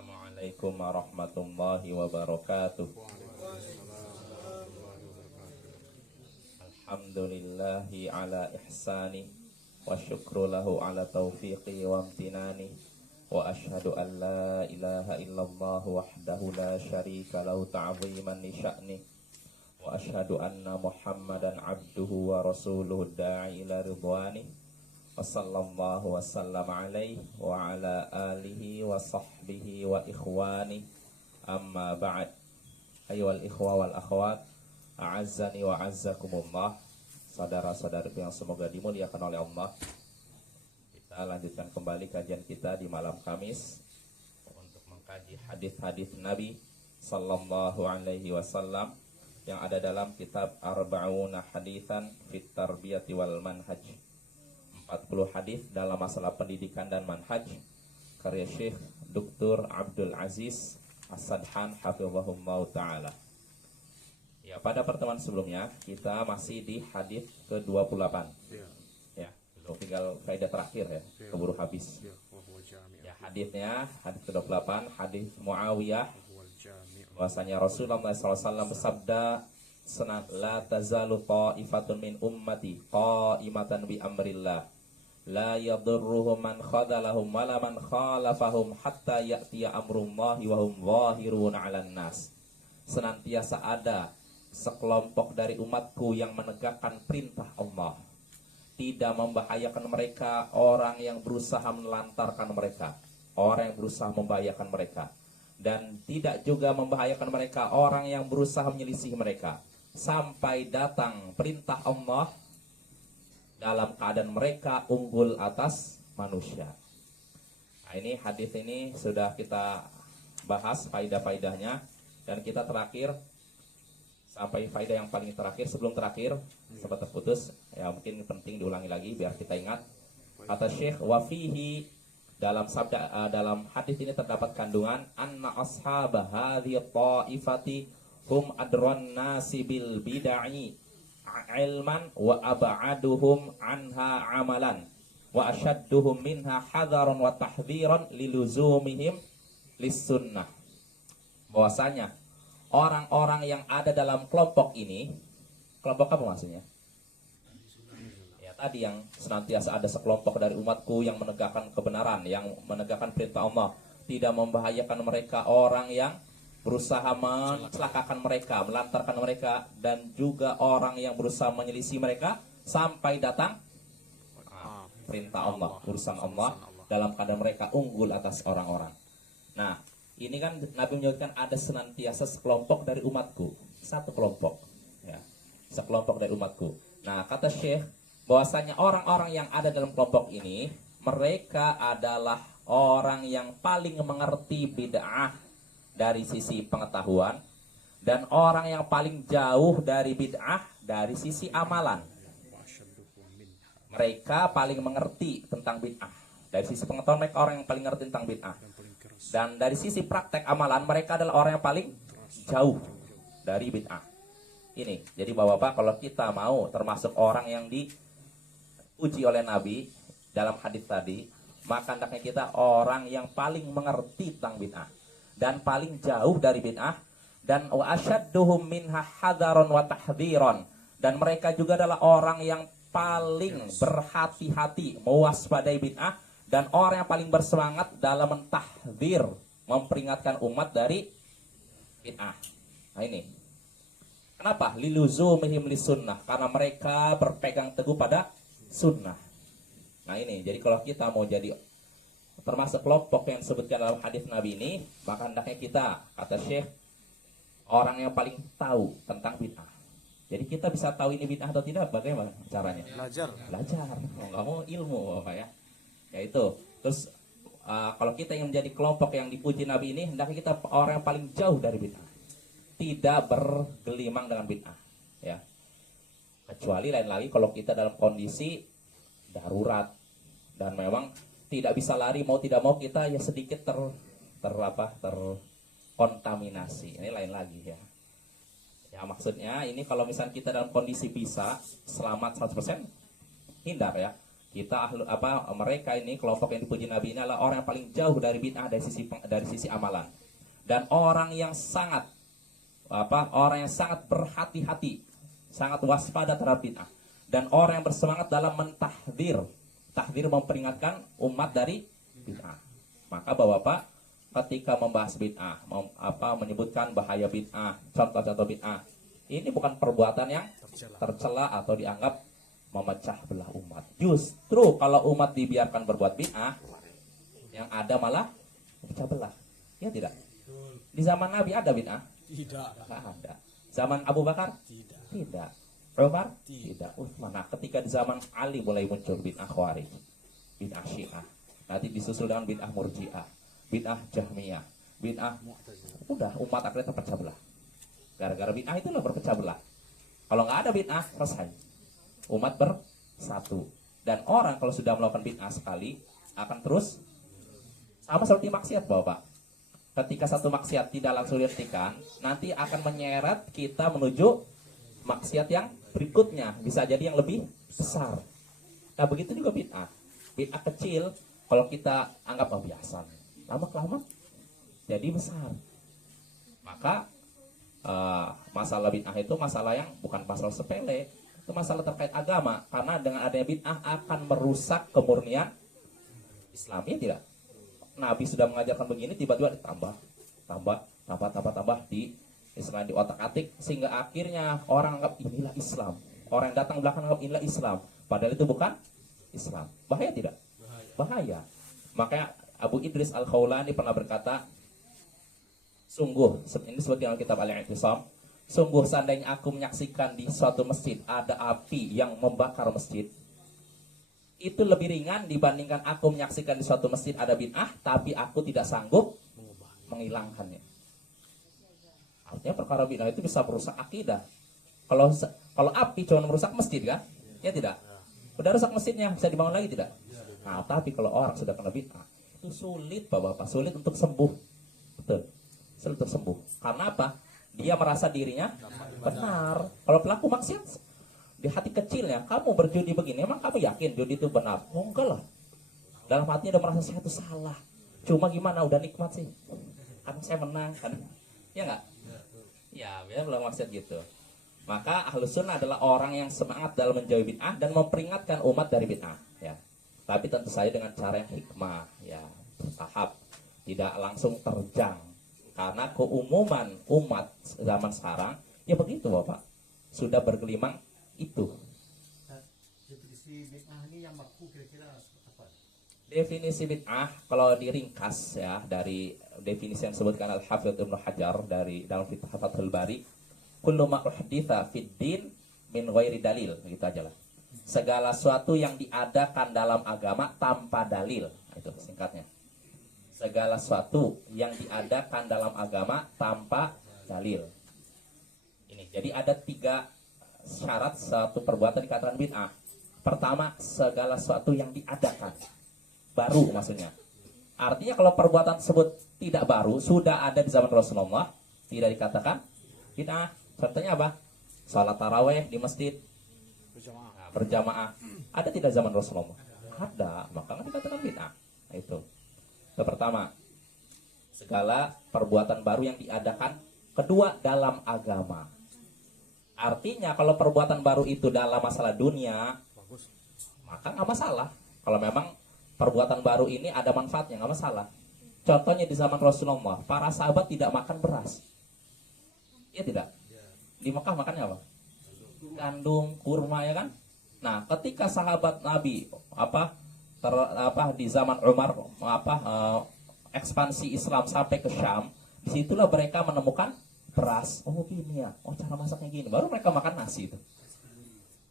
Assalamualaikum warahmatullahi wabarakatuh. Alhamdulillahi ala ihsani wa syukru lahu ala taufiqi wa amtinani wa ashhadu an la ilaha illallah wahdahu la syarika lahu ta'ziman li sya'ni wa ashhadu anna Muhammadan abduhu wa rasuluhu da'i ila ridwani wa sallallahu wa sallam alaihi wa ala alihi wa sahbihi wa ikhwani amma ba'd. Ayyuhal ikhwa wal akhwat, a'azzani wa a'azzakumullah. Saudara-saudari yang semoga dimuliakan oleh Allah, kita lanjutkan kembali kajian kita di malam Kamis untuk mengkaji hadis-hadis Nabi sallallahu alaihi wasallam yang ada dalam kitab Arba'una Haditsan fit Tarbiyati wal Manhaj. 40 hadis dalam masalah pendidikan dan manhaj, karya Syekh Dr. Abdul Aziz As-Sadhan hafizahullah ta'ala. Ya, pada pertemuan sebelumnya kita masih di hadis ke-28. Ya, tinggal faedah terakhir ya, keburu habis. Ya, hadisnya hadis ke-28, hadis Muawiyah bahwasanya Rasulullah SAW bersabda, la tazalu ta'ifatun min ummati qa'imatan bi amrillah la yadurruhum man khadalahum wala man khalafahum hatta ya'tiya amrullahi wa hum zahiruna 'alan nas. Senantiasa ada sekelompok dari umatku yang menegakkan perintah Allah, tidak membahayakan mereka orang yang berusaha melantarkan mereka, orang yang berusaha membahayakan mereka, dan tidak juga membahayakan mereka orang yang berusaha menyelisih mereka, sampai datang perintah Allah dalam keadaan mereka unggul atas manusia. Nah, ini hadis ini sudah kita bahas faidah-faidahnya, dan kita terakhir sampai faidah yang paling terakhir. Sebelum terakhir sempat terputus, ya mungkin penting diulangi lagi biar kita ingat. Kata Syekh, wa fihi, dalam sabda dalam hadis ini terdapat kandungan anna ashabah hadhihi ta'ifati hum adran nasi bil bid'ah ilman wa ab'aduhum anha amalan wa ashadduhum minha hadaran wa tahdhiran liluzumihim lis-sunnah. Bahwasanya orang-orang yang ada dalam kelompok ini, kelompok apa maksudnya? Ya, tadi yang senantiasa ada sekelompok dari umatku yang menegakkan kebenaran, yang menegakkan perintah Allah, tidak membahayakan mereka orang yang berusaha mencelakakan mereka, melantarkan mereka, dan juga orang yang berusaha menyelisih mereka sampai datang perintah Allah, urusan Allah, dalam keadaan mereka unggul atas orang-orang. Nah, ini kan Nabi menyebutkan ada senantiasa sekelompok dari umatku, satu kelompok, ya, sekelompok dari umatku. Nah, kata Syekh bahwasanya orang-orang yang ada dalam kelompok ini, mereka adalah orang yang paling mengerti bid'ah dari sisi pengetahuan, dan orang yang paling jauh dari bid'ah dari sisi amalan. Mereka paling mengerti tentang bid'ah. Dari sisi pengetahuan mereka orang yang paling mengerti tentang bid'ah. Dan dari sisi praktek amalan mereka adalah orang yang paling jauh dari bid'ah. Ini, jadi Bapak-bapak, kalau kita mau termasuk orang yang diuji oleh Nabi dalam hadis tadi, maka hendaknya kita orang yang paling mengerti tentang bid'ah dan paling jauh dari bid'ah, dan wa asyadduhum minha hadaron wa tahdhiran, dan mereka juga adalah orang yang paling berhati-hati mewaspadai bid'ah, dan orang yang paling bersemangat dalam mentahdzir, memperingatkan umat dari bid'ah. Nah, ini kenapa? Liluzumihim lisunnah, karena mereka berpegang teguh pada sunnah. Nah, ini jadi kalau kita mau jadi termasuk kelompok yang disebutkan dalam hadis Nabi ini, maka hendaknya kita, kata Syekh, orang yang paling tahu tentang bid'ah. Jadi kita bisa tahu ini bid'ah atau tidak, bagaimana caranya? Belajar. Mau nggak mau ilmu, Bapak ya. Yaitu, terus kalau kita yang menjadi kelompok yang dipuji Nabi ini, hendaknya kita orang yang paling jauh dari bid'ah, tidak bergelimang dengan bid'ah, ya. Kecuali lain lagi kalau kita dalam kondisi darurat dan memang tidak bisa lari, mau tidak mau kita ya sedikit terkontaminasi. Ini lain lagi ya. Ya maksudnya ini kalau misalnya kita dalam kondisi bisa selamat 100%, hindar ya. Kita mereka ini kelompok yang dipuji Nabi ini adalah orang yang paling jauh dari bid'ah dari sisi amalan. Dan orang yang sangat berhati-hati, sangat waspada terhadap bid'ah. Dan orang yang bersemangat dalam tahdzir memperingatkan umat dari bid'ah. Maka Bapak, ketika membahas bid'ah, menyebutkan bahaya bid'ah, contoh-contoh bid'ah, ini bukan perbuatan yang tercela atau dianggap memecah belah umat. Justru kalau umat dibiarkan berbuat bid'ah, yang ada malah pecah belah. Ya tidak? Di zaman Nabi ada bid'ah? Tidak. Tidak ada. Zaman Abu Bakar? Tidak. Umar? Tidak. Utsman. Nah, ketika di zaman Ali mulai muncul bid'ah Khawarij, bid'ah Syiah, nanti disusul dengan bid'ah Murji'ah, bid'ah Jahmiyah, bid'ah udah umat akhirnya terpecah belah. Gara-gara bid'ah itulah berpecah belah. Kalau nggak ada bid'ah, selesai. Umat bersatu. Dan orang kalau sudah melakukan bid'ah sekali akan terus sama seperti maksiat, Bapak. Ketika satu maksiat tidak langsung dihentikan, nanti akan menyeret kita menuju maksiat yang berikutnya, bisa jadi yang lebih besar. Nah, begitu juga bid'ah. Bid'ah kecil kalau kita anggap biasa, lama-lama jadi besar. Maka masalah bid'ah itu masalah yang bukan masalah sepele. Itu masalah terkait agama, karena dengan adanya bid'ah akan merusak kemurnian Islam. Ya tidak? Nabi sudah mengajarkan begini, tiba-tiba ditambah di Islam, di otak-atik, sehingga akhirnya orang anggap inilah Islam. Orang yang datang belakang anggap inilah Islam, padahal itu bukan Islam. Bahaya tidak? Bahaya. Makanya Abu Idris Al-Khawlani pernah berkata, sungguh, ini seperti dalam kitab Al-I'tisam, sungguh seandainya aku menyaksikan di suatu masjid ada api yang membakar masjid, itu lebih ringan dibandingkan aku menyaksikan di suatu masjid ada bid'ah, tapi aku tidak sanggup menghilangkannya. Artinya perkara bid'ah itu bisa merusak akidah. Kalau api cuma merusak masjid kan? Ya tidak. Udah rusak masjidnya, bisa dibangun lagi tidak? Nah, tapi kalau orang sudah kena bid'ah, itu sulit Bapak, sulit untuk sembuh. Betul. Sulit untuk sembuh. Karena apa? Dia merasa dirinya benar. Kalau pelaku maksiat, di hati kecilnya, kamu berjudi begini, emang kamu yakin judi itu benar? Oh enggak lah. Dalam hatinya udah merasa saya itu salah. Cuma gimana, udah nikmat sih. Karena saya menang kan. Ya enggak? Ya, biar belum maksud gitu. Maka Ahlus Sunnah adalah orang yang semangat dalam menjauhi bid'ah dan memperingatkan umat dari bid'ah, ya. Tapi tentu saja dengan cara yang hikmah, ya, bertahap, tidak langsung terjang. Karena keumuman umat zaman sekarang, ya begitu Bapak, sudah bergelimang itu. Definisi bid'ah ini yang makruh kira-kira apa? Definisi bid'ah kalau diringkas ya dari definisi yang disebutkan Al-Hafidz Ibnu Hajar dalam Fathul Bari, kullu ma uhditsa fid din min ghairi dalil, gitu aja lah. Segala sesuatu yang diadakan dalam agama tanpa dalil, itu singkatnya. Segala sesuatu yang diadakan dalam agama tanpa dalil. Ini, jadi ada 3 syarat satu perbuatan dikatakan bid'ah. Pertama, segala sesuatu yang diadakan, baru maksudnya. Artinya kalau perbuatan tersebut tidak baru, sudah ada di zaman Rasulullah, tidak dikatakan bid'ah. Contohnya apa? Salat taraweh di masjid berjamaah. Ada tidak zaman Rasulullah? Ada, maka dikatakan bid'ah. Itu. Yang pertama, segala perbuatan baru yang diadakan. Kedua, dalam agama. Artinya kalau perbuatan baru itu dalam masalah dunia, maka nggak masalah. Kalau memang perbuatan baru ini ada manfaatnya, nggak masalah. Contohnya di zaman Rasulullah, para sahabat tidak makan beras. Iya tidak? Di Mekah makannya apa? Gandum, kurma, ya kan? Nah, ketika sahabat Nabi di zaman Umar ekspansi Islam sampai ke Syam, disitulah mereka menemukan beras. Oh gini ya, oh cara masaknya gini. Baru mereka makan nasi itu.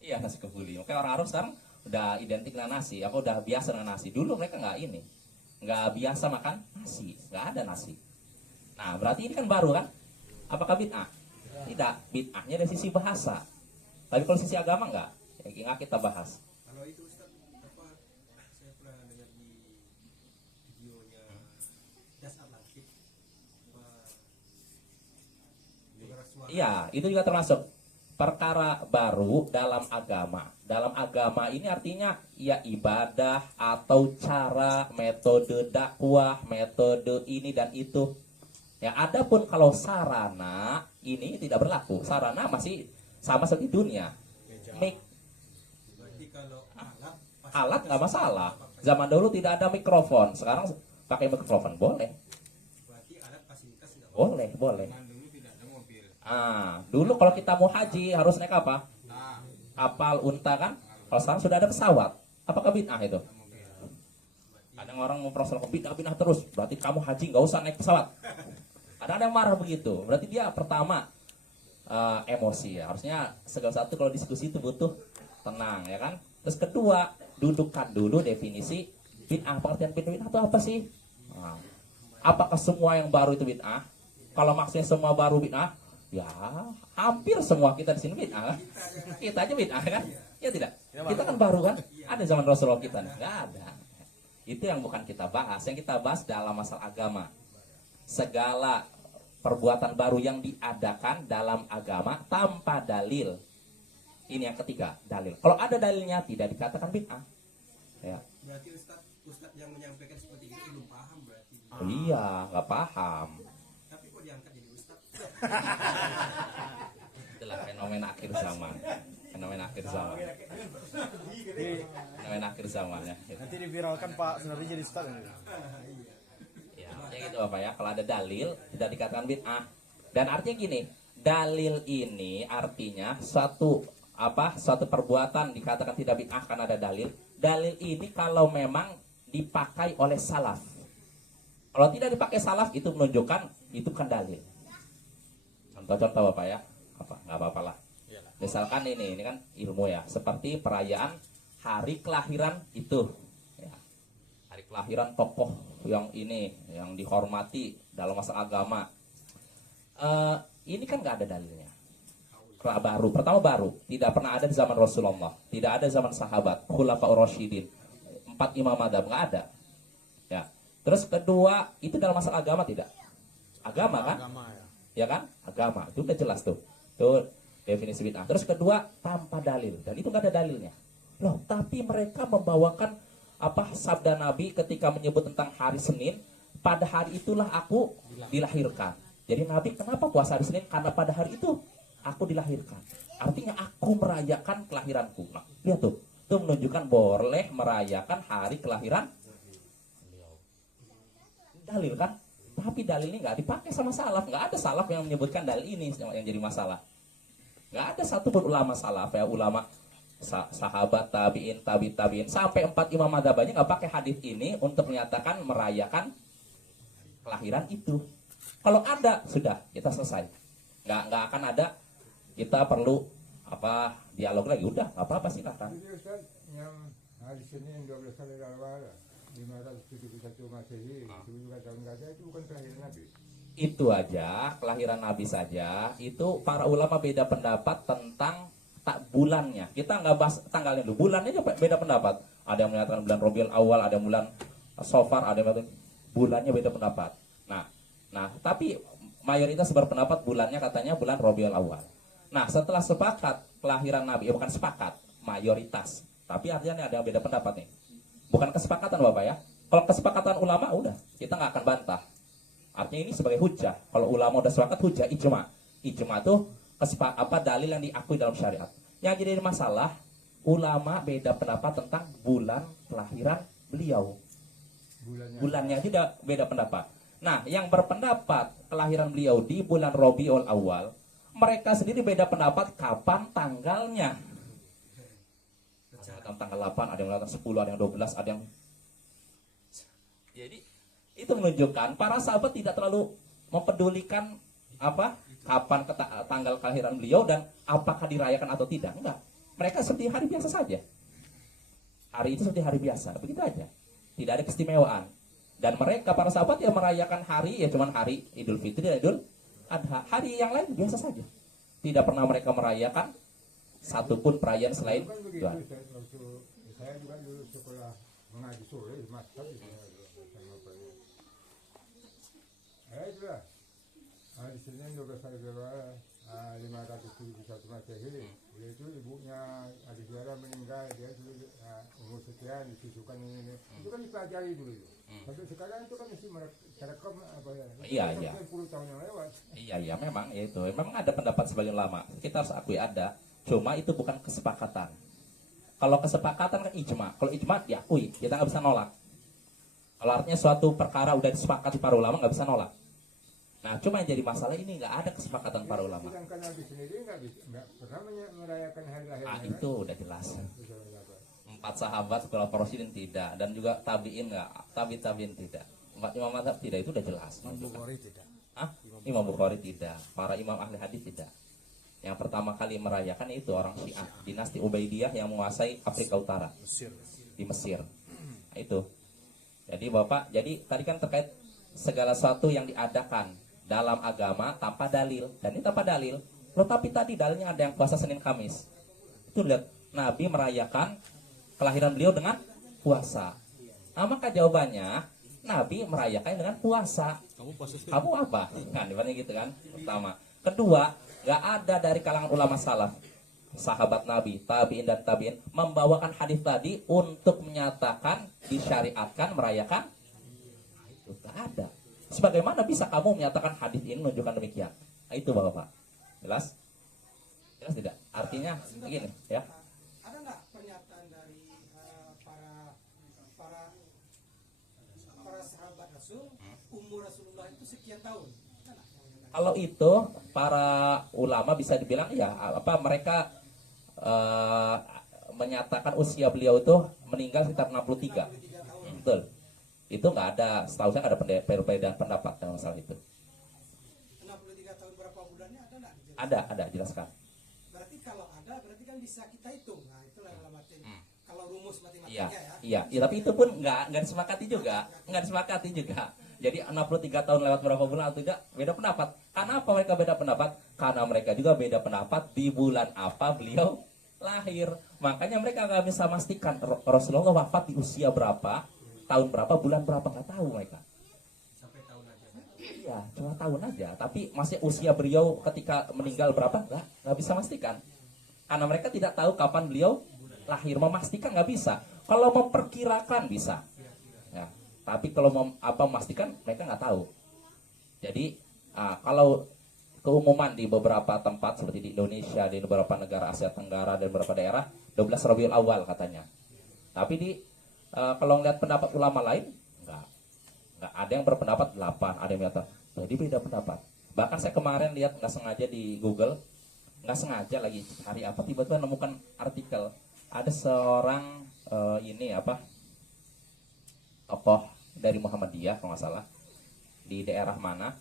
Iya, nasi kebuli. Makanya orang Arab sekarang udah identik dengan nasi, udah biasa dengan nasi. Dulu mereka nggak biasa makan nasi, nggak ada nasi. Nah, berarti ini kan baru kan? Apakah bid'ah? Tidak, bid'ahnya dari sisi bahasa. Tapi kalau sisi agama nggak kita bahas. Kalau itu Ustaz, saya pernah dengar di videonya Das Atlantik, Iya, itu juga termasuk. perkara baru dalam agama. Dalam agama ini artinya ya ibadah atau cara, metode dakwah, metode ini dan itu. Ya, adapun kalau sarana ini tidak berlaku. Sarana masih sama seperti dunia. Mik Berarti kalau alat nggak masalah. Zaman dulu tidak ada mikrofon, sekarang pakai mikrofon boleh. Berarti alat fasilitas nggak Boleh, boleh. Dulu tidak ada mobil. Dulu kalau kita mau haji harus naik apa? Nah, Kapal, unta kan? Kalau sekarang sudah ada pesawat. Apakah bid'ah itu? mobil. Kadang orang mempersoalkan bid'ah terus. Berarti kamu haji nggak usah naik pesawat. Ada yang marah begitu. Berarti dia pertama emosi ya. Harusnya segala satu kalau diskusi itu butuh tenang ya kan. Terus kedua, dudukkan dulu definisi bid'ah. Pengertian bid'ah itu apa sih? Nah, apakah semua yang baru itu bid'ah? Kalau maksudnya semua baru bid'ah, ya hampir semua kita di sini bid'ah kan? Kita aja bid'ah kan? Ya tidak. Kita kan baru kan? Ada zaman Rasulullah kita nih? Nggak ada. Itu yang bukan kita bahas. Yang kita bahas dalam masalah agama. Segala perbuatan baru yang diadakan dalam agama tanpa dalil. Ini yang ketiga, dalil. Kalau ada dalilnya tidak dikatakan bid'ah. Ya. Berarti Ustadz yang menyampaikan seperti itu belum paham berarti. Iya, nggak paham. Tapi kok diangkat jadi Ustadz? Itulah fenomena akhir zaman. Fenomena akhir zaman. Fenomena akhir zaman ya. Nanti diviralkan Pak sebenarnya jadi ustaz. Ya, artinya gitu Bapak ya. Kalau ada dalil tidak dikatakan bid'ah. Dan artinya gini, dalil ini artinya suatu perbuatan dikatakan tidak bid'ah karena ada dalil. Dalil ini kalau memang dipakai oleh salaf. Kalau tidak dipakai salaf itu menunjukkan itu bukan dalil. Contoh-contoh Bapak ya. Nggak apa-apa lah. Misalkan ini kan ilmu ya, seperti perayaan hari kelahiran itu. Ya. Hari kelahiran tokoh yang ini, yang dihormati dalam masa agama. Ini kan nggak ada dalilnya. Baru, pertama baru, tidak pernah ada di zaman Rasulullah, tidak ada zaman sahabat, khulafaur rasyidin, 4 imam madzhab nggak ada. Ya. Terus kedua, itu dalam masalah agama tidak? Agama kan? Agama ya. Ya kan? Agama. Itu udah jelas tuh. Tuh definisi bid'ah. Terus kedua, tanpa dalil. Dan itu nggak ada dalilnya. Loh, tapi mereka membawakan sabda Nabi ketika menyebut tentang hari Senin, pada hari itulah aku dilahirkan. Jadi Nabi kenapa puasa hari Senin? Karena pada hari itu aku dilahirkan. Artinya aku merayakan kelahiranku. Nah, lihat tuh. Itu menunjukkan boleh merayakan hari kelahiran beliau. Dalil kan? Tapi dalil ini nggak dipakai sama salaf. Nggak ada salaf yang menyebutkan dalil ini yang jadi masalah. Nggak ada satupun ulama salaf ya, ulama sahabat, tabiin, tabiin sampai 4 imam madzhab aja nggak pakai hadis ini untuk menyatakan merayakan kelahiran itu. Kalau ada sudah kita selesai. Nggak akan ada. Kita perlu dialog lagi. Udah nggak apa-apa silakan. Jadi Ustaz, yang hari Senin 12 kali awal 571 Masehi, 7 tahun gajah itu bukan kelahiran Nabi. Itu aja, kelahiran Nabi saja, itu para ulama beda pendapat tentang bulannya. Kita nggak bahas tanggalnya dulu, bulannya aja beda pendapat. Ada yang menyatakan bulan Rabiul Awal, ada yang bulan Safar, ada yang mengatakan bulannya beda pendapat. Nah, tapi mayoritas berpendapat bulannya katanya bulan Rabiul Awal. Nah, setelah sepakat kelahiran Nabi, bukan sepakat, mayoritas. Tapi artinya ada yang beda pendapat nih. Bukan kesepakatan Bapak ya. Kalau kesepakatan ulama udah, kita nggak akan bantah. Artinya ini sebagai hujah. Kalau ulama udah sepakat hujah, ijma. Ijma itu dalil yang diakui dalam syariat. Yang jadi masalah, ulama beda pendapat tentang bulan kelahiran beliau. Bulannya juga beda pendapat. Nah, yang berpendapat kelahiran beliau di bulan Rabiul Awal, mereka sendiri beda pendapat kapan tanggalnya. Ada yang tanggal 8, ada yang mengatakan 10, ada yang 12, ada yang... Jadi itu menunjukkan para sahabat tidak terlalu mempedulikan kapan tanggal kelahiran beliau dan apakah dirayakan atau tidak. Enggak. Mereka seperti hari biasa saja. Hari itu seperti hari biasa, begitu aja. Tidak ada keistimewaan. Dan mereka para sahabat yang merayakan hari ya cuman hari Idul Fitri dan Idul Adha. Hari yang lain biasa saja. Tidak pernah mereka merayakan satupun perayaan selain Bukan begitu, Tuhan. saya juga dulu sekolah mengaji sore, master di sana sama Pak. Itulah hari Senin 12 hari awal 571 Masehi. Beliau itu ibunya adik saudara meninggal, dia dulu umur sekian disusukan ini. Itu kan dipelajari dulu. Sampai sekarang itu kan mesti merekam apa ya? Iya, iya. 10 tahun yang lewat. Iya, memang itu. Memang ada pendapat sebagian ulama. Kita harus akui ada. Cuma itu bukan kesepakatan. Kalau kesepakatan kan ijma. Kalau ijma diakui, kita nggak bisa nolak. Kalau artinya suatu perkara udah disepakati para ulama nggak bisa nolak. Nah, cuma yang jadi masalah ini nggak ada kesepakatan para ulama. Sedangkan Nabi sendiri nggak pernah merayakan hari lahirnya. Itu udah jelas. 4 sahabat sekolah Rasulin tidak, dan juga tabiin nggak, tabiin tidak. 4 imam mazhab tidak, itu udah jelas. Imam Bukhari tidak. Imam Bukhari tidak, para imam ahli hadis tidak. Yang pertama kali merayakan itu orang Syiah, dinasti Ubaidiyah yang menguasai Afrika Utara, Mesir. di Mesir. Nah, itu. Jadi Bapak, jadi tadi kan terkait segala sesuatu yang diadakan dalam agama tanpa dalil, dan ini tanpa dalil. Loh, tapi tadi dalilnya ada yang puasa Senin Kamis. Itu lihat, Nabi merayakan kelahiran beliau dengan puasa. Nah, maka jawabannya Nabi merayakan dengan puasa. Kamu apa? Kan dibanding gitu kan. Pertama. Kedua, gak ada dari kalangan ulama salaf, sahabat Nabi, tabiin dan tabiin membawakan hadis tadi untuk menyatakan disyariatkan merayakan. Itu gak ada. Sebagaimana bisa kamu menyatakan hadis ini menunjukkan demikian? Nah, itu Bapak. Jelas? Jelas tidak? Artinya begini ya. Ada nggak pernyataan dari para sahabat Rasul, umur Rasulullah itu sekian tahun? Ada nggak yang menyatakan? Kalau itu para ulama bisa dibilang ya mereka menyatakan usia beliau itu meninggal sekitar 63. 63 tahun. Betul. Itu nggak ada, setahu saya nggak ada perbedaan pendapat dalam masalah itu. 63 tahun berapa bulannya ada nggak? Ada jelaskan. Berarti kalau ada, berarti kan bisa kita hitung. Nah, itulah dalam arti kalau rumus Iya, matematikanya ya. iya, tapi itu pun nggak disepakati juga. Jadi 63 tahun lewat berapa bulan atau tidak, beda pendapat. Karena apa mereka beda pendapat? Karena mereka juga beda pendapat di bulan apa beliau lahir. Makanya mereka nggak bisa memastikan Rasulullah wafat di usia berapa, tahun berapa, bulan berapa, nggak tahu mereka. Sampai tahun aja. Iya, cuma tahun aja. Tapi masih usia beliau ketika meninggal berapa, nggak bisa memastikan. Karena mereka tidak tahu kapan beliau lahir. Memastikan nggak bisa. Kalau memperkirakan bisa. Ya. Tapi kalau memastikan mereka nggak tahu. Jadi kalau keumuman di beberapa tempat seperti di Indonesia, di beberapa negara Asia Tenggara dan beberapa daerah 12 Rabiul Awal katanya. Tapi kalau ngeliat pendapat ulama lain nggak ada yang berpendapat 8, ada yang mengatakan jadi beda pendapat. Bahkan saya kemarin lihat nggak sengaja di Google, nggak sengaja lagi hari apa tiba-tiba nemukan artikel ada seorang tokoh dari Muhammadiyah kalau nggak salah di daerah mana,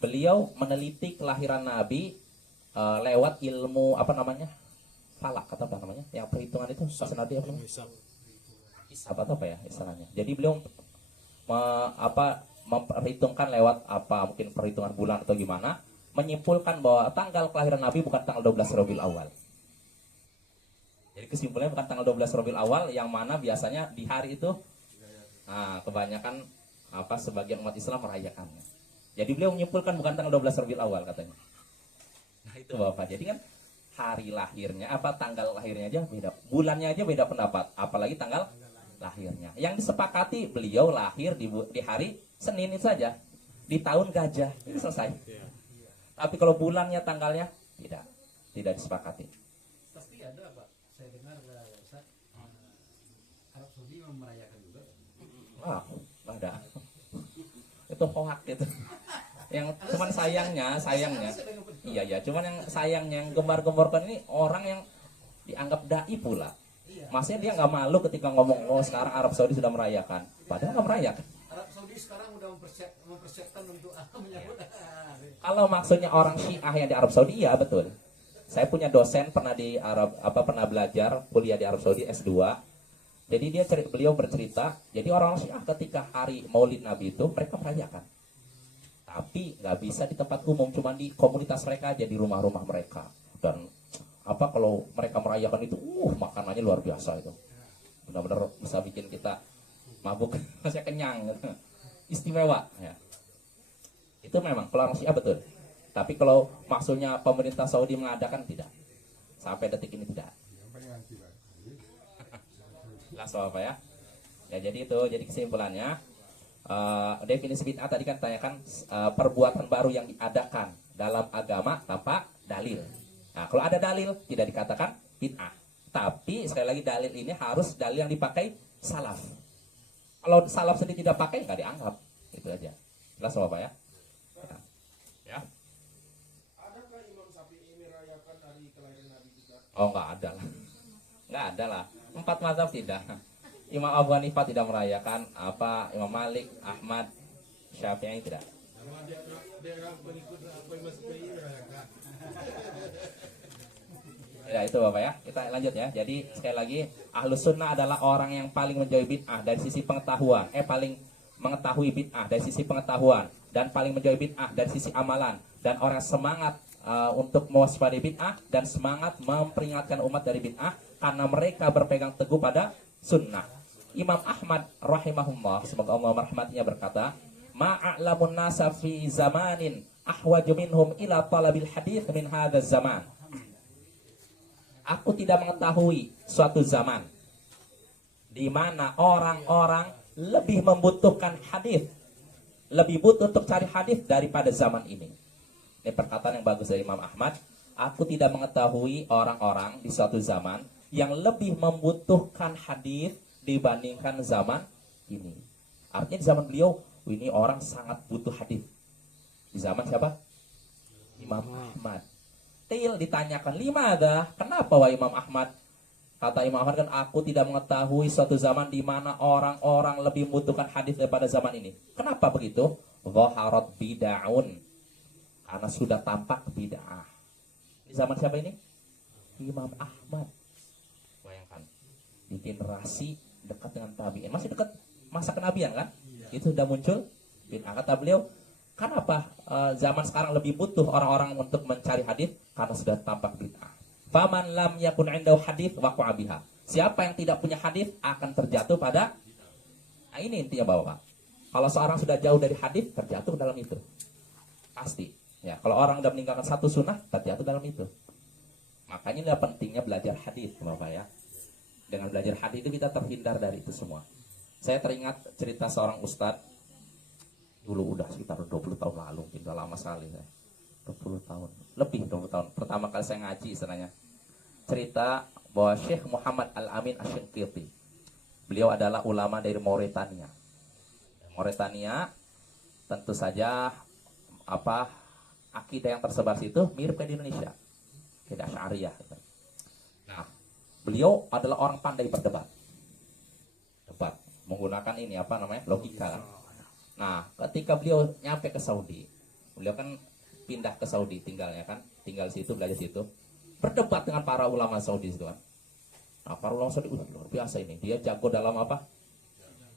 beliau meneliti kelahiran Nabi lewat ilmu falak atau apa namanya, yang perhitungan itu senada apa namanya? Hisab atau apa ya istilahnya. Jadi beliau memperhitungkan lewat mungkin perhitungan bulan atau gimana, menyimpulkan bahwa tanggal kelahiran Nabi bukan tanggal 12 Rabiul Awal. Jadi kesimpulannya bukan tanggal 12 Rabiul Awal, yang mana biasanya di hari itu kebanyakan sebagian umat Islam merayakannya. Jadi beliau menyimpulkan bukan tanggal 12 Rabiul Awal katanya. Nah itu Bapak. Jadi kan hari lahirnya tanggal lahirnya aja beda, bulannya aja beda pendapat, apalagi tanggal lahirnya. Yang disepakati beliau lahir di hari Senin itu saja, di tahun gajah, itu selesai. Tapi kalau bulannya, tanggalnya tidak disepakati. Pasti ada Pak, saya dengar Ustaz, Arab Saudi merayakan juga. Nggak ada. Itu hoak gitu. Yang cuman sayangnya, iya, cuman yang sayangnya yang gembar-gemborkan ini orang yang dianggap dai pula. Maksudnya dia nggak malu ketika ngomong sekarang Arab Saudi sudah merayakan, padahal nggak merayakan. Arab Saudi sekarang udah mempersiapkan untuk menyambut. Kalau maksudnya orang Syiah yang di Arab Saudi, iya betul. Saya punya dosen pernah di pernah belajar kuliah di Arab Saudi S2. Jadi beliau bercerita, jadi orang Syiah ketika hari Maulid Nabi itu mereka merayakan. Tapi nggak bisa di tempat umum, cuma di komunitas mereka aja, di rumah-rumah mereka. Dan kalau mereka merayakan itu, makanannya luar biasa itu. Benar-benar bisa bikin kita mabuk, masih kenyang, istimewa. Ya. Itu memang kalau orang Syiah betul. Tapi kalau maksudnya pemerintah Saudi mengadakan, tidak. Sampai detik ini tidak. Yang paling anti Pak. Langsung apa ya? Ya jadi itu, jadi kesimpulannya definisi bid'ah tadi kan tanyakan perbuatan baru yang diadakan dalam agama tanpa dalil. Nah, kalau ada dalil tidak dikatakan bid'ah. Tapi sekali lagi dalil ini harus dalil yang dipakai salaf. Kalau salaf sendiri tidak pakai nggak dianggap. Itu aja. Jelas Bapak ya? Ya. Adakah Imam Syafi'i merayakan hari kelahiran Nabi juga? Oh nggak ada lah. Nggak ada lah. 4 mazhab tidak. Imam Abu Hanifah tidak merayakan, Imam Malik, Ahmad, Syafi'i tidak. Daerah pengikut Imam Syafi'i merayakan. Ya itu Bapak ya. Kita lanjut ya. Jadi sekali lagi Ahlus Sunnah adalah orang yang paling menjauhi bid'ah dari sisi pengetahuan. Paling mengetahui bid'ah dari sisi pengetahuan dan paling menjauhi bid'ah dari sisi amalan, dan orang semangat untuk mewaspadai bid'ah dan semangat memperingatkan umat dari bid'ah karena mereka berpegang teguh pada sunnah. Imam Ahmad rahimahullah, semoga Allah merahmatinya, berkata, ma'a'lamun nasa fi zamanin ahwaju minhum ila talabil hadith min hadha zaman. Aku tidak mengetahui suatu zaman di mana orang-orang lebih membutuhkan hadis, lebih butuh untuk cari hadis daripada zaman ini. Ini perkataan yang bagus dari Imam Ahmad. Aku tidak mengetahui orang-orang di suatu zaman yang lebih membutuhkan hadis dibandingkan zaman ini. Artinya di zaman beliau, ini orang sangat butuh hadis. Di zaman siapa? Imam Ahmad. Ditanyakan, limada? Kenapa wahai Imam Ahmad? Kata Imam Ahmad kan, aku tidak mengetahui suatu zaman di mana orang-orang lebih membutuhkan hadis daripada zaman ini. Kenapa begitu? Zaharat bid'aun. Karena sudah tampak bid'ah. Di zaman siapa ini? Imam Ahmad. Bayangkan, di generasi dekat dengan tabi'in, masih dekat masa kenabian kan? Itu sudah muncul bid'ah. Kata beliau, kenapa zaman sekarang lebih butuh orang-orang untuk mencari hadis? Karena sudah tampak bid'ah. Faman lam yakun indahu hadis waqa'a biha. Siapa yang tidak punya hadis akan terjatuh pada. Nah, ini intinya Bapak. Kalau seorang sudah jauh dari hadis, terjatuh dalam itu. Pasti. Ya, kalau orang sudah meninggalkan satu sunnah, terjatuh dalam itu. Makanya ini pentingnya belajar hadis, Bapak ya. Dengan belajar hadis itu kita terhindar dari itu semua. Saya teringat cerita seorang ustadz dulu, udah sekitar 20 tahun lalu, udah lama sekali saya. 20 tahun, lebih 20 tahun. Pertama kali saya ngaji istilahnya. Cerita bahwa Syekh Muhammad Al-Amin Asy-Syanqiti. Beliau adalah ulama dari Mauritania. Mauritania tentu saja akidah yang tersebar situ mirip kayak di Indonesia. Akidah Asy'ariyah. Nah, beliau adalah orang pandai berdebat. Debat menggunakan ini logika. Nah, ketika beliau nyampe ke Saudi, beliau kan pindah ke Saudi tinggalnya kan, tinggal situ, belajar situ, berdebat dengan para ulama Saudi itu kan. Nah, para ulama Saudi luar biasa ini, dia jago dalam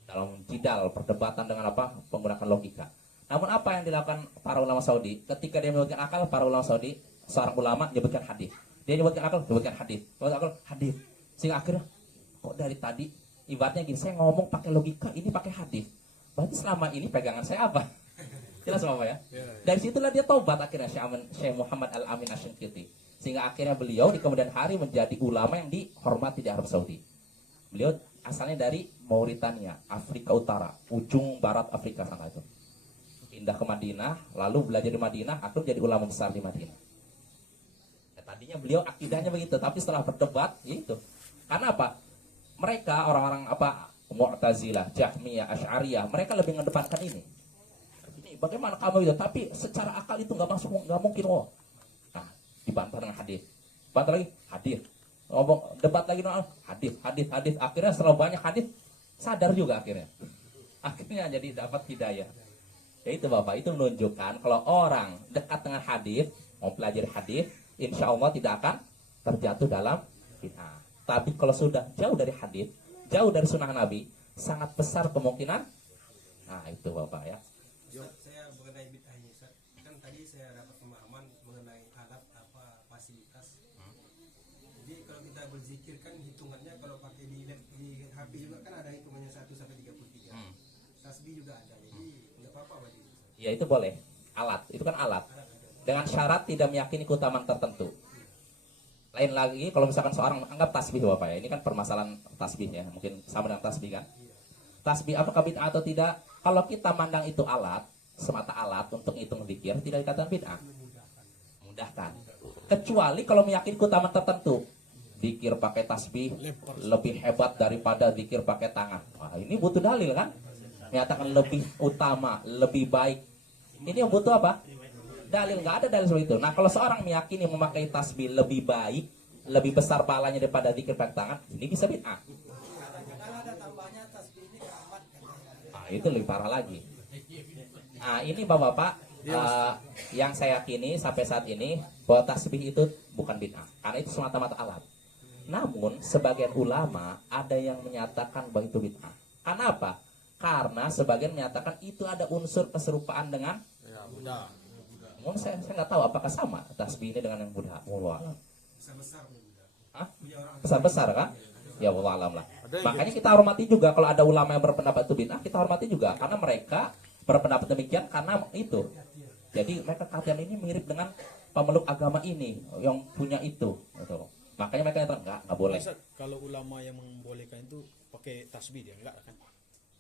dalam jidal, perdebatan dengan menggunakan logika. Namun apa yang dilakukan para ulama Saudi, ketika dia menyebutkan akal, para ulama Saudi, seorang ulama menyebutkan hadis, dia menyebutkan akal, menyebutkan hadis, hadis, sehingga akhirnya kok dari tadi ibaratnya gini, saya ngomong pakai logika, ini pakai hadis, berarti selama ini pegangan saya apa? Jelas Bapak ya? Dari situlah dia tobat akhirnya Syekh Muhammad Al-Amin Asy-Syanqiti. Sehingga akhirnya beliau di kemudian hari menjadi ulama yang dihormati di Arab Saudi. Beliau asalnya dari Mauritania, Afrika Utara, ujung barat Afrika sana itu. Pindah ke Madinah, lalu belajar di Madinah, akhirnya jadi ulama besar di Madinah. Ya, tadinya beliau akidahnya begitu, tapi setelah berdebat, itu. Karena apa? Mereka orang-orang Mu'tazilah, Jahmiyah, Asy'ariyah, mereka lebih mengedepankan ini. Bagaimana kamu itu? Tapi secara akal itu nggak mungkin. Nah, dibantah dengan hadis. Bantah lagi hadis. Ngomong debat lagi hadis. Akhirnya setelah banyak hadis, sadar juga akhirnya. Akhirnya jadi dapat hidayah. Ya itu Bapak, itu menunjukkan kalau orang dekat dengan hadis, mau pelajari hadis, insya Allah tidak akan terjatuh dalam bid'ah. Tapi kalau sudah jauh dari hadis, jauh dari sunnah Nabi, sangat besar kemungkinan. Nah, itu Bapak ya. Saya mengenai bid'ah ini, kan tadi saya dapat pemahaman mengenai alat fasilitas. Jadi kalau kita berzikir kan hitungannya kalau pakai di HP juga kan ada hitungannya 1 sampai 33. Tasbih juga ada, jadi nggak apa-apa berarti. Ya itu boleh, alat, itu kan alat. dengan syarat tidak meyakini keutamaan tertentu. Lain lagi kalau misalkan seorang anggap tasbih Bapak ya, ini kan permasalahan tasbih ya, mungkin sama dengan tasbih kan. Tasbih apakah bid'ah atau tidak? Kalau kita mandang itu alat, semata alat untuk hitung zikir, tidak dikatakan bid'ah. Mudahkan. Kecuali kalau meyakini keutamaan tertentu. Zikir pakai tasbih lebih hebat daripada zikir pakai tangan. Wah, ini butuh dalil kan? Menyatakan lebih utama, lebih baik. Ini yang butuh apa? Dalil. Nggak ada dalil seperti itu. Nah, kalau seorang meyakini memakai tasbih lebih baik, lebih besar pahalanya daripada zikir pakai tangan, ini bisa bid'ah. Ada tambahnya tasbih ini keramat katanya. Nah, itu lebih parah lagi. Nah, ini Bapak-bapak, yang saya yakini sampai saat ini bahwa tasbih itu bukan bid'ah, karena itu semata-mata alat. Namun sebagian ulama ada yang menyatakan bahwa itu bid'ah. Karena apa? Karena sebagian menyatakan itu ada unsur keserupaan dengan Buddha. namun saya nggak tahu apakah sama tasbih ini dengan yang Buddha. Wallahu a'lam. besar mudah. Hah? Punya orang Besar-besar kan? Ya wallahu a'lam lah. Makanya kita hormati juga kalau ada ulama yang berpendapat itu bid'ah, kita hormati juga karena mereka berpendapat demikian karena itu. Jadi mereka katakan ini mirip dengan pemeluk agama ini yang punya itu. Gitu. Makanya mereka katakan nggak boleh. Masa kalau ulama yang membolehkan itu pakai tasbih dia enggak kan?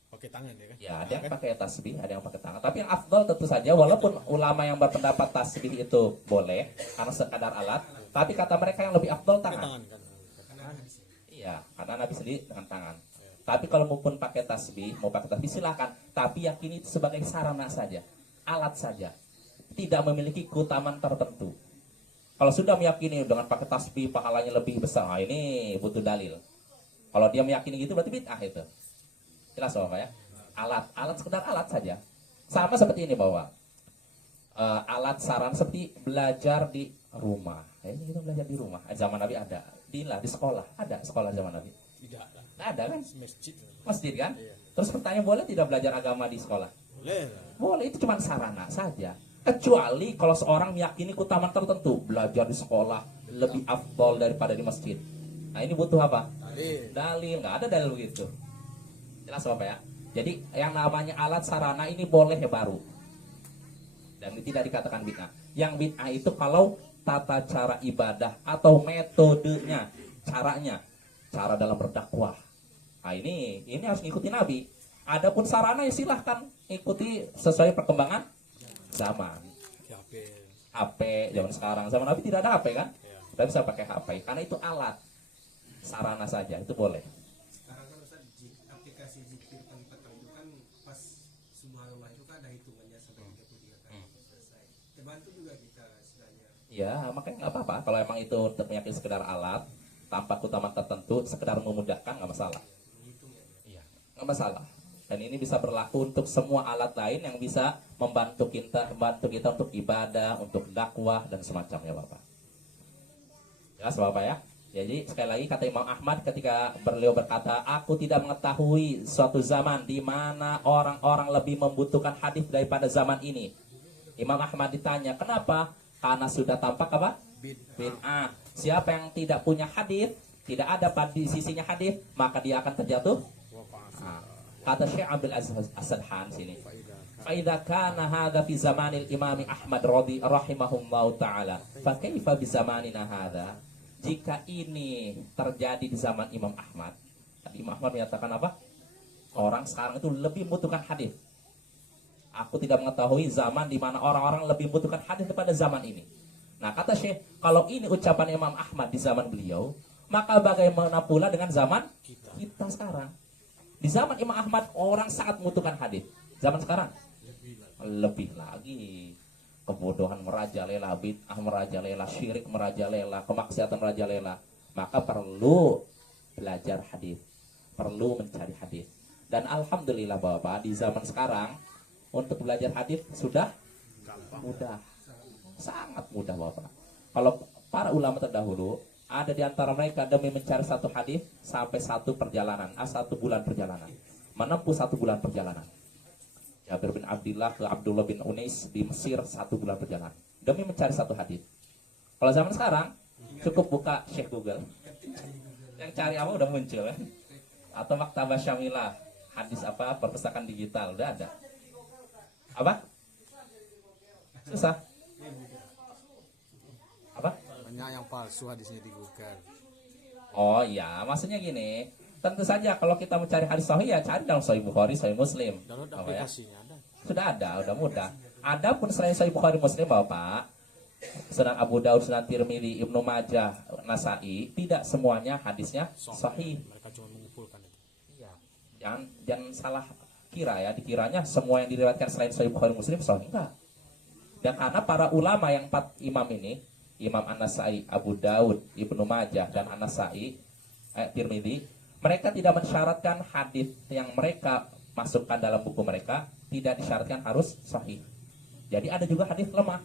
Pakai tangan dia kan? Ya ada yang pakai tasbih, ada yang pakai tangan. Tapi yang afdal tentu saja, walaupun ulama yang berpendapat tasbih itu boleh karena sekadar alat, tapi kata mereka yang lebih afdal Pakai tangan. tangan kan? Iya, karena Nabi sendiri dengan tangan. Tapi kalau maupun pakai tasbih, mau pakai tasbih silakan. Tapi yakini itu sebagai sarana saja, alat saja, tidak memiliki keutamaan tertentu. Kalau sudah meyakini dengan pakai tasbih pahalanya lebih besar, nah ini butuh dalil. Kalau dia meyakini gitu berarti bid'ah itu. Jelas Bapak ya? Alat sekedar alat saja. Sama seperti ini bahwa alat saran seperti belajar di rumah. Ini kita belajar di rumah. Zaman Nabi ada. Di sekolah ada sekolah zaman Nabi. Tidak ada. Nggak ada kan? Masjid. Masjid kan? Iya. Terus pertanyaan boleh tidak belajar agama di sekolah? Boleh. Boleh, itu cuma sarana saja. Kecuali kalau seorang meyakini keutamaan tertentu, belajar di sekolah lebih afdol daripada di masjid. Nah ini butuh apa? Dalil. Nggak ada dalil begitu. Jelas Bapak ya? Jadi yang namanya alat sarana ini boleh ya baru. Dan ini tidak dikatakan bid'ah. Yang bid'ah itu kalau tata cara ibadah atau metodenya, caranya, cara dalam berdakwah. Nah ini harus ngikuti Nabi. Adapun sarana ya silahkan ikuti sesuai perkembangan zaman. HP zaman sekarang, zaman Nabi tidak ada HP kan? Kita bisa pakai HP karena itu alat sarana saja, itu boleh. sekarang kan Ustaz aplikasi zikir tanpa itu kan pas subhanallah itu kan ada hitungannya sampai 33 kali selesai. Terbantu juga kita istilahnya. Ya makanya nggak apa-apa kalau emang itu untuk meyakini sekedar alat tanpa keutamaan tertentu, sekedar memudahkan nggak masalah. Iya, nggak masalah. Dan ini bisa berlaku untuk semua alat lain yang bisa membantu kita untuk ibadah, untuk dakwah dan semacamnya Bapak. Jelas Bapak ya? Jadi sekali lagi kata Imam Ahmad ketika beliau berkata, aku tidak mengetahui suatu zaman di mana orang-orang lebih membutuhkan hadis daripada zaman ini. Imam Ahmad ditanya, kenapa? Karena sudah tampak apa? Bid'ah. Siapa yang tidak punya hadis, tidak ada pada sisinya hadis, maka dia akan terjatuh. Nah, kata Syekh Abdul Aziz As-Sadhan sini. Faidza kana hadza fi zamanil Imam Ahmad rahimahullahu taala, fa kaifa bi zamanina hadza? Jika ini terjadi di zaman Imam Ahmad, tadi Imam Ahmad menyatakan apa? Orang sekarang itu lebih membutuhkan hadis. Aku tidak mengetahui zaman di mana orang-orang lebih membutuhkan hadis daripada zaman ini. Nah kata Syekh, kalau ini ucapan Imam Ahmad di zaman beliau, maka bagaimana pula dengan zaman kita sekarang? Di zaman Imam Ahmad orang sangat membutuhkan hadis. Zaman sekarang lebih lagi. Kebodohan merajalela, bid'ah merajalela, syirik merajalela, kemaksiatan merajalela. Maka perlu belajar hadis, perlu mencari hadis. Dan alhamdulillah Bapak, di zaman sekarang untuk belajar hadis sudah mudah, sangat mudah Bapak. Kalau para ulama terdahulu ada di antara mereka demi mencari satu hadis sampai 1 bulan perjalanan, menempuh 1 bulan perjalanan. Jabir bin Abdullah ke Abdullah bin Unais di Mesir 1 bulan perjalanan demi mencari satu hadis. Kalau zaman sekarang cukup buka Syekh Google, yang cari apa udah muncul ya. Atau Maktabah Syamilah, hadis apa perpustakaan digital udah ada. Apa? Susah. banyak yang palsu hadisnya di Google. Oh iya, maksudnya gini. Tentu saja kalau kita mencari hadis sahih ya cari dalam Sahih Bukhari, Sahih Muslim. Download Apa ya? aplikasinya ada. Sudah ada, udah mudah. Adapun selain Sahih Bukhari, Muslim, Bapak, Sunan Abu Daud, Sunan Tirmidzi, Ibnu Majah, Nasai, tidak semuanya hadisnya sahih. Mereka cuma mengumpulkan itu. Iya. Jangan salah kira ya, dikiranya semua yang diriwayatkan selain Sahih Bukhari, Muslim sahih, enggak. Dan karena para ulama yang 4 imam ini, Imam An-Nasai, Abu Daud, Ibnu Majah, dan An-Nasai, Tirmidzi, mereka tidak mensyaratkan hadis yang mereka masukkan dalam buku mereka tidak disyaratkan harus sahih. Jadi ada juga hadis lemah.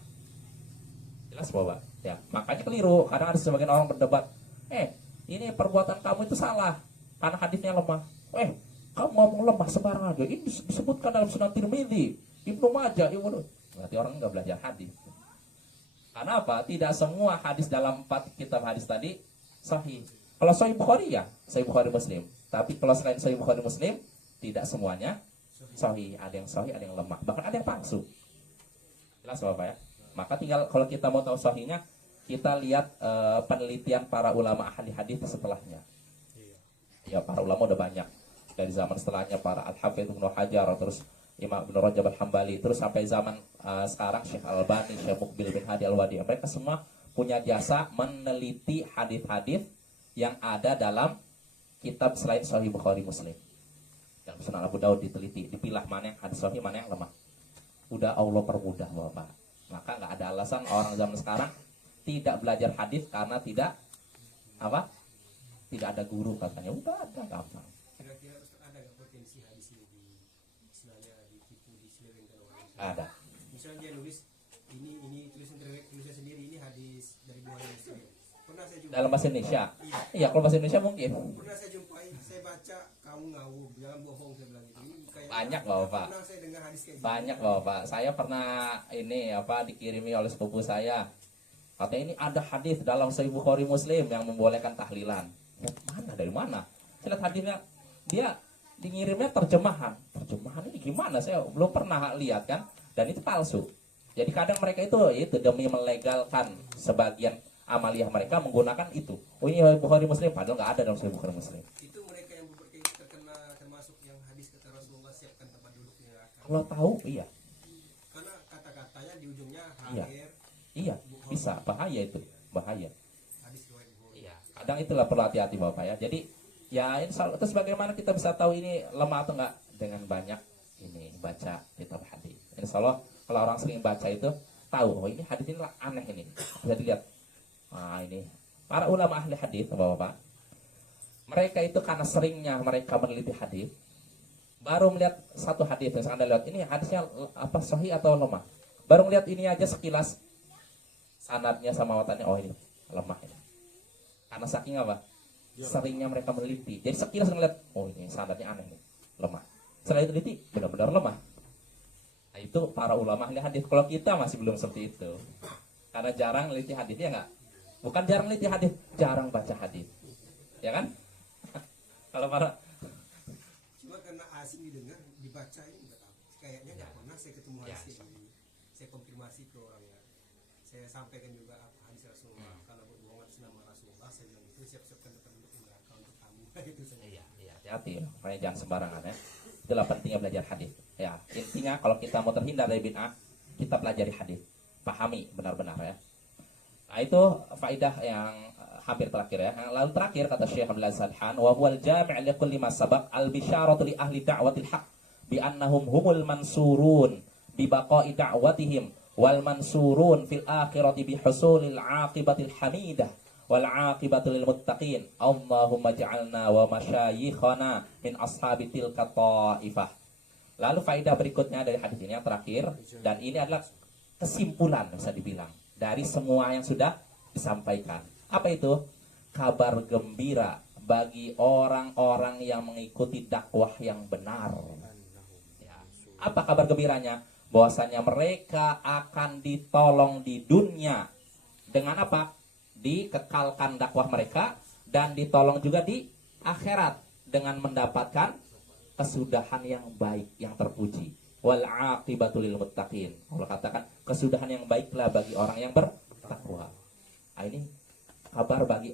Jelas Bapak? Ya, makanya keliru. Kadang ada sebagian orang berdebat, ini perbuatan kamu itu salah karena hadisnya lemah. Kamu ngomong lemah sembarangan aja. Ini disebutkan dalam Sunan Tirmidzi, Ibnu Majah, berarti orang nggak belajar hadis. Karena apa? Tidak semua hadis dalam 4 kitab hadis tadi sahih. Kalau Sahih Bukhari ya, Sahih Bukhari, Muslim. Tapi kalau selain Sahih Bukhari, Muslim, tidak semuanya sahih. Ada yang sahih, ada yang lemah. Bahkan ada yang palsu. Jelas Bapak ya? Maka tinggal kalau kita mau tahu sahihnya, kita lihat penelitian para ulama ahli hadis setelahnya. Ya, para ulama udah banyak. Dari zaman setelahnya para Al-Hafidz Ibnu Hajar, terus Imam Ibnu Rajab Al-Hambali, terus sampai zaman sekarang Syekh Al-Albani, Syekh Muqbil bin Hadi Al-Wadi. Mereka semua punya jasa meneliti hadis-hadis yang ada dalam kitab selain Sahih Bukhari, Muslim. Dalam Sunan Abu Daud diteliti, dipilah mana yang hadis sahih, mana yang lemah. Udah Allah permudah Bapak. Maka nggak ada alasan orang zaman sekarang tidak belajar hadis karena tidak tidak ada guru katanya. Udah ada gampang. Kira-kira Ustaz, ada nggak potensi hadis ini istilahnya ditipu, diselewengkan orang? Ada. Misalnya dia nulis ini tulisan sendiri, ini hadis dari Bukhari Muslim. Pernah saya jumpai Dalam bahasa Indonesia. Iya, kalau bahasa Indonesia mungkin. Pernah saya jumpai, saya baca, kamu ngawur, jangan bohong, saya bilang gitu. Ini kayak Banyak Bapak. pernah saya dengar hadis kayak gitu. Banyak Bapak. Saya pernah dikirimi oleh sepupu saya. Katanya ini ada hadis dalam Sahih Bukhari, Muslim yang membolehkan tahlilan. Mana, dari mana? Saya lihat hadisnya, dia dingirimnya terjemahan. Terjemahan ini gimana? Saya belum pernah lihat kan. Dan itu palsu. Jadi kadang mereka itu demi melegalkan sebagian amaliyah mereka menggunakan itu. Oh ini Bukhari, Muslim, padahal nggak ada dalam Sahih Bukhari, Muslim. Itu mereka yang terkena termasuk yang hadis kata Rasulullah, siapkan tempat duduk di neraka. Kalau tahu, iya. Karena kata-katanya di ujungnya Iya. hadir Iya, bisa. Bahaya itu. Bahaya. hadis riwayat Bukhari. Iya. Kadang itulah perlu hati-hati Bapak ya. Jadi ya terus bagaimana kita bisa tahu ini lemah atau enggak? Dengan banyak ini baca kitab hadis. Insya Allah kalau orang sering baca itu tahu, oh ini hadis ini aneh ini. Bisa dilihat. Nah ini para ulama ahli hadis Bapak. Mereka itu karena seringnya mereka meneliti hadis, baru melihat satu hadis, misalkan Anda lihat ini hadisnya sahih atau lemah. Baru melihat ini aja sekilas sanadnya sama watannya, oh ini lemah ini. Karena saking seringnya mereka meneliti. Jadi sekilas ngeliat, oh ini sanadnya aneh nih, lemah. Setelah teliti, benar-benar lemah. Nah, itu para ulama ahli hadis. Kalau kita masih belum seperti itu. Karena jarang meneliti hadis, ya enggak? Bukan jarang meneliti hadis, jarang baca hadis. Ya kan? Kalau para Cuma karena asing didengar, dibaca ini nggak tahu. Kayaknya nggak pernah saya ketemu hadis kayak gini. Saya konfirmasi ke orangnya. Saya sampaikan juga apa hadis Rasulullah. Kalau berbohong atas nama Rasulullah, saya bilang itu siap-siapkan tempat duduk di neraka untuk kamu. Itu saya. Iya, hati-hati ya. Makanya jangan sembarangan ya. Itulah pentingnya belajar hadis. Ya, intinya kalau kita mau terhindar dari bid'ah, kita pelajari hadis. Pahami benar-benar ya. Nah, itu faidah yang hampir terakhir ya. Lalu terakhir kata Syekh Abdul Aziz Al-Han, wa huwal jami' li kulli ma sabaq al-bisyaratu li ahli da'watil haqq bi annahum humul mansurun bi baqa'i da'watihim wal mansurun fil akhirati bi husulil 'aqibatil hamidah wal 'aqibatu lil muttaqin. Allahumma ja'alna wa masyayikhana min ashabi tilka ta'ifah. Lalu faedah berikutnya dari hadis ini yang terakhir, dan ini adalah kesimpulan bisa dibilang dari semua yang sudah disampaikan. Apa itu? Kabar gembira bagi orang-orang yang mengikuti dakwah yang benar. Ya. Apa kabar gembiranya? Bahwasanya mereka akan ditolong di dunia dengan apa? Dikekalkan dakwah mereka, dan ditolong juga di akhirat dengan mendapatkan kesudahan yang baik, yang terpuji. Wal aqibatu lil muttaqin. Allah katakan kesudahan yang baiklah bagi orang yang bertakwa. Nah, ini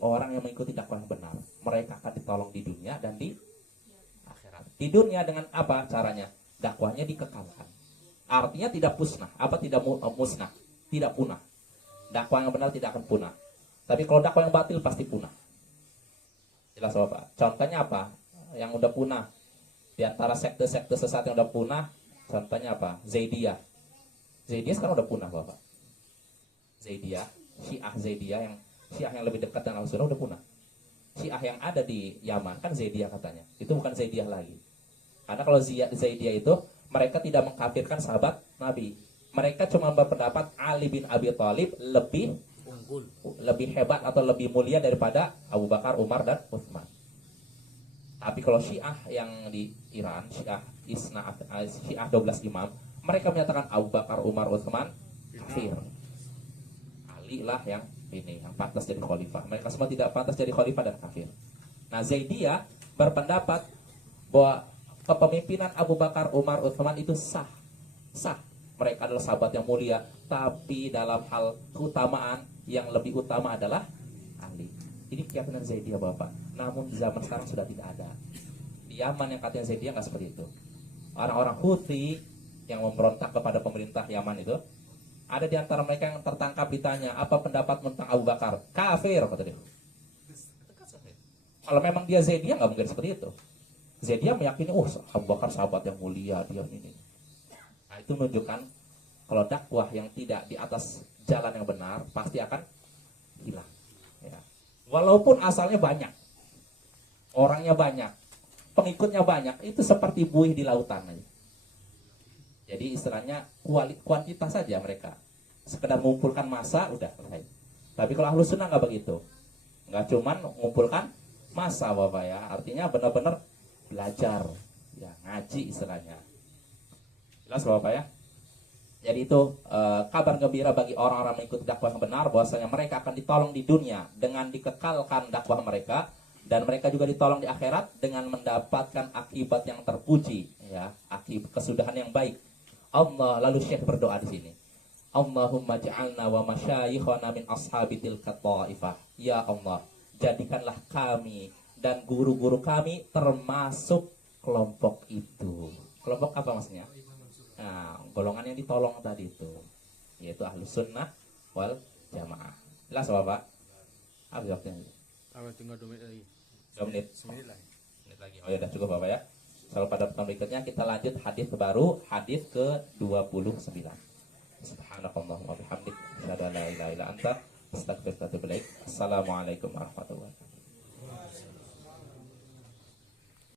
orang yang mengikuti dakwah yang benar. Mereka akan ditolong di dunia dan di akhirat. Di dunia dengan apa caranya? Dakwahnya dikekalkan. Artinya tidak musnah. Apa tidak musnah? Tidak punah. Dakwah yang benar tidak akan punah. Tapi kalau dakwah yang batil pasti punah. Jelas Bapak? Contohnya apa? Yang udah punah. Di antara sekte-sekte sesat yang udah punah, contohnya apa? Zaidiyah. Zaidiyah sekarang udah punah Bapak. Zaidiyah, Syiah yang lebih dekat dengan Al-Sunnah udah punah. Syiah yang ada di Yaman kan Zaidiyah katanya. Itu bukan Zaidiyah lagi. Karena kalau Zaidiyah itu mereka tidak mengkafirkan sahabat Nabi. Mereka cuma berpendapat Ali bin Abi Thalib lebih Unggul. lebih hebat atau lebih mulia daripada Abu Bakar, Umar dan Utsman. Tapi kalau Syiah yang di Iran, Syiah 12 imam, mereka menyatakan Abu Bakar, Umar, Utsman kafir. Ali lah yang pantas jadi khalifah. Mereka semua tidak pantas jadi khalifah dan kafir. Nah, Zaidiyah berpendapat bahwa kepemimpinan Abu Bakar, Umar, Utsman itu sah. Mereka adalah sahabat yang mulia, tapi dalam hal keutamaan yang lebih utama adalah Ali. Ini keyakinan Zaidiyah Bapak. Namun di zaman sekarang sudah tidak ada. Di Yaman yang katanya Zaidiyah nggak seperti itu. Orang-orang Houthi yang memberontak kepada pemerintah Yaman itu, ada di antara mereka yang tertangkap ditanya, apa pendapat tentang Abu Bakar? Kafir, kata dia. Kalau memang dia Zaidiyah nggak mungkin seperti itu. Zaidiyah meyakini, Abu Bakar sahabat yang mulia, dia ini. Nah, itu menunjukkan kalau dakwah yang tidak di atas jalan yang benar pasti akan hilang. Ya. Walaupun asalnya banyak, orangnya banyak, pengikutnya banyak, itu seperti buih di lautan aja. Jadi istilahnya kuantitas saja mereka. Sekedar mengumpulkan massa udah selesai. Tapi kalau Ahlus Sunnah nggak begitu. Nggak cuman mengumpulkan massa Bapak ya. Artinya benar-benar belajar, ya ngaji istilahnya. Jelas Bapak ya. Jadi itu kabar gembira bagi orang-orang mengikuti dakwah yang benar, bahwasanya mereka akan ditolong di dunia dengan dikekalkan dakwah mereka, dan mereka juga ditolong di akhirat dengan mendapatkan akibat yang terpuji, ya, akibat kesudahan yang baik. Allah, lalu Syekh berdoa di sini. Allahumma ja'alna wa masyayikhana min ashabi tilka ta'ifah. Ya Allah, jadikanlah kami dan guru-guru kami termasuk kelompok itu. Kelompok apa maksudnya? Nah, golongan yang ditolong tadi itu, yaitu Ahlus Sunnah wal Jamaah. Jelas Bapak? Habis waktunya. Tinggal 2 menit lagi. 2 menit. 9 lagi. Menit lagi. Oh ya, udah cukup Bapak ya. Kalau pada pertemuan berikutnya kita lanjut hadis baru, hadis ke-29. Subhanakallahumma wa bihamdik, asyhadu an la ilaha illa anta, astaghfiruka wa atubu ilaik. Assalamualaikum warahmatullahi wabarakatuh.